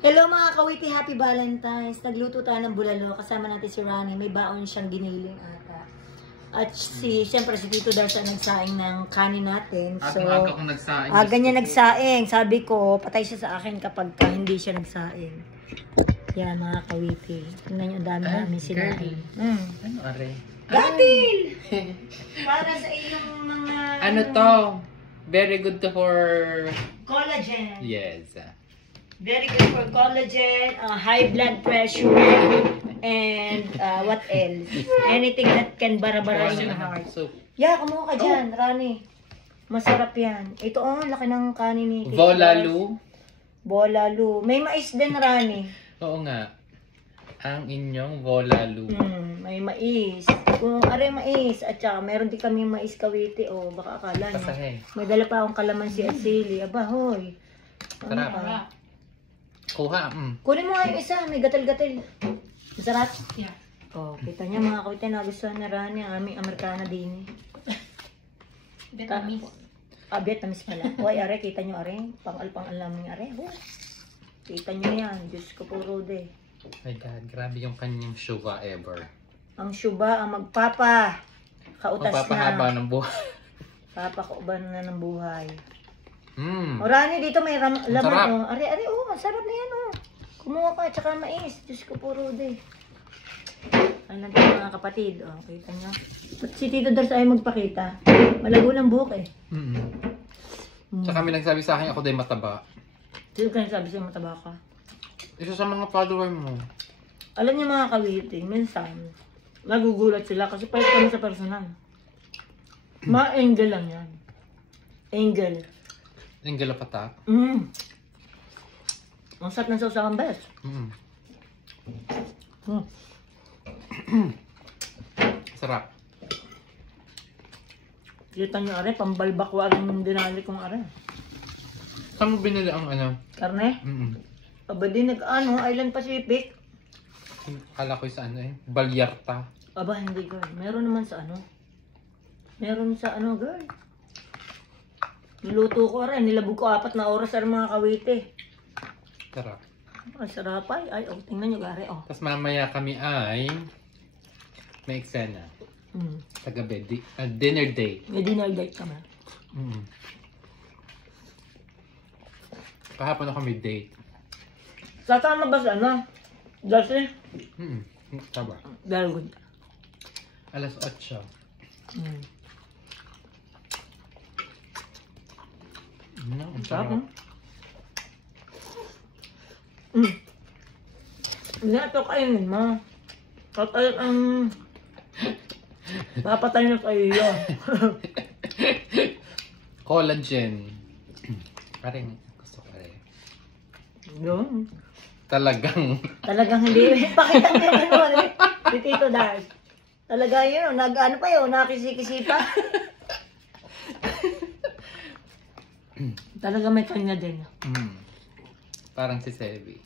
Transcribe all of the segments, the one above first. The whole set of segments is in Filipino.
Hello mga kawiti, happy Valentine's. Nagluto tayo ng bulalo. Kasama natin si Ronnie. May baon siyang giniling ata. At siyempre si Tito Darsa nagsaing ng kanin natin. So, akong nagsaing. ganyan nagsaing. Sabi ko, patay siya sa akin kapag hindi siya nagsaing. Yan mga kawiti. Tingnan niyo, ang dami namin sinain. Ano are? Gatil! Para sa iyong mga... Ano to? Very good to for... Collagen. Yes. Very good for collagen, high blood pressure, and what else? Anything that can bara-bara yung heart. Yeah, kumuha ka dyan, Rani. Masarap yan. Ito laki ng kanin ni Tito. Volalu. Volalu. May mais din, Rani. Oo nga. Ang inyong volalu. May mais. Kung are mais, at saka meron din kami mais kawiti. Baka akala nyo. May dala pa akong kalamansi at sili. Aba, hoy. Sarap. Kuha. Kunin mo nga yung isa. May gatal-gatal. Masarap? Yeah. Kita niya mga kawiti. Nagustuhan na Rani ang aming Amerikana din. Vietnamese. Vietnamese pala. Uy, are, kita nyo, are. Pang-al namin, are. Kita nyo yan. Diyos ko puro de. My God, grabe yung kanyang syuba ever. Ang syuba, ang magpapa. Kautas magpapahaba ng buhay. Papakauban na ng buhay. Rani, dito may laman. Are, sarap na yan, Kumuha ka, tsaka mais. Diyos ko puro de. Ano natin mga kapatid, kita nyo. At si Tito Dars ay magpakita. Malago ng buhok eh. Tsaka may nagsabi sa akin ako din mataba. Sino ka nagsabi sa'yo mataba ka? Isa sa mga follower mo. Alam niyo mga kawiti, minsan, nagugulat sila kasi pahit kami sa personal. Mga angel lang yan. Angel. Angel of attack? Ang sarap ng sausawan best. Sarap. Kita nyo are, pambalbakwag yung dinali kong are. Saan mo binili ang ano? Karne? Aba din Island Pacific. Akala ko sa Balyarta. Aba hindi girl, meron naman sa Meron sa girl. Niluto ko rin, nilabog ko 4 na oras sa mga kawite. Sarap. Ay, sarap ay. Tingnan nyo gari, Tapos mamaya kami ay may eksena. Sa gabi, dinner date. May dinner date kami. Kahapon na kami date. Sasama ba sa Darcy? Tama. Very good. Alas 8. Ang sarap. Ito kainin mo. Patay ang... Papatay na sa iyo. Collagen. Parang gusto ko rin. Yun. Talagang hindi. Pakita mo yung si Tito Dars. Talaga yun. Pa yun. Nakikisi pa. Talaga may kanya din. Parang si Sevi.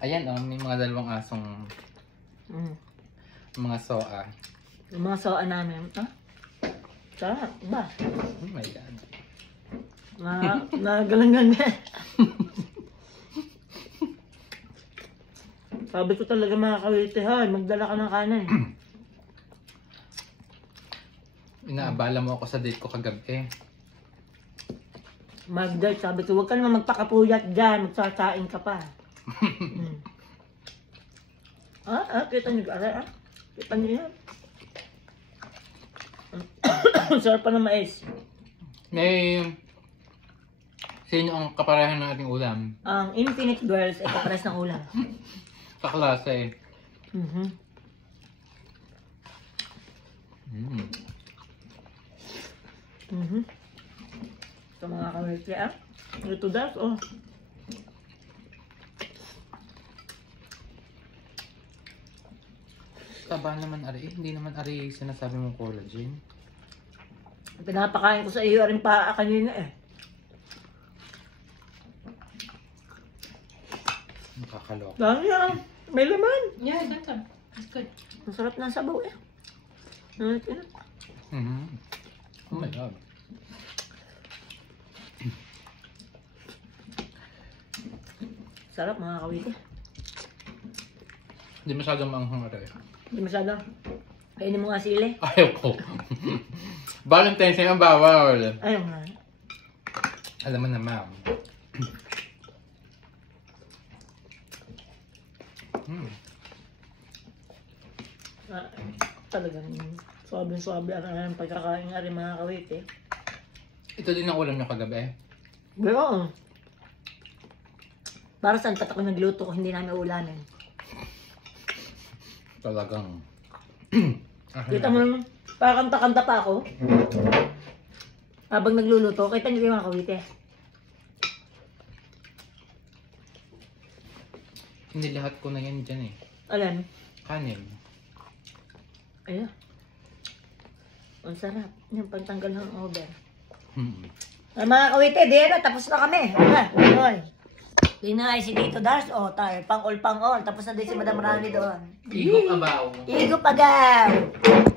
Ayan may mga dalawang asong mga soa. Yung mga soa namin. Sarap ba? Oh my God. Nagalangan na. Sabi ko talaga mga kawiti, magdala ka ng kanin. Inaabala mo ako sa date ko kagabi. Mag-date, sabi ko, huwag ka naman magpakapuyat dyan, magsasain ka pa. Kita nyo, kita nyo yan. Sarap pa ng mais. Sino ang kaparehan ng ating ulam? Ang Infinite Girls ay kapares ng ulam. Kaklase. Sa mga kawiti, Ito das, Taba naman ari. Hindi naman ari sinasabi mong collagen. Pinapakain ko sa iyo rin pa kanina Nakakaloka. Dami may laman. Yeah, that's good. Masarap na sabaw Oh my God. Sarap mga kawite. Hindi masyadong maanghang rin. Hindi masyado. Kainin mo nga sili. Ayoko. Valentine's Day ang bawal. Ayaw nga. Alam mo na, ma'am. Talagang swabe-swabe ang pagkakain nga rin mga kawite. Ito din ang ulam niyo kagabi. Pero, para saan patak ko nagluto ko hindi namin ulanin. Talagang. Kita mo naman, para kanta-kanta pa ako. Habang nagluluto, kita niyo yung mga kawite. Hindi lahat ko na yan dyan eh. Alam? Kanin. Ayun. Ang sarap. Yung pagtanggal ng over. Ay, mga kawite, di na, tapos na kami. Ayun. Tingnan nga si Tito Das. O, tayo, pang-all. Tapos na din si Madam Rani doon. Igop abaw. Igop agaw.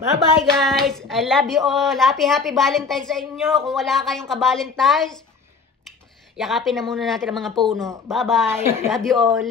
Bye-bye, guys. I love you all. Happy Valentine's sa inyo. Kung wala kayong ka-Valentine's, yakapin na muna natin ang mga puno. Bye-bye. Love you all.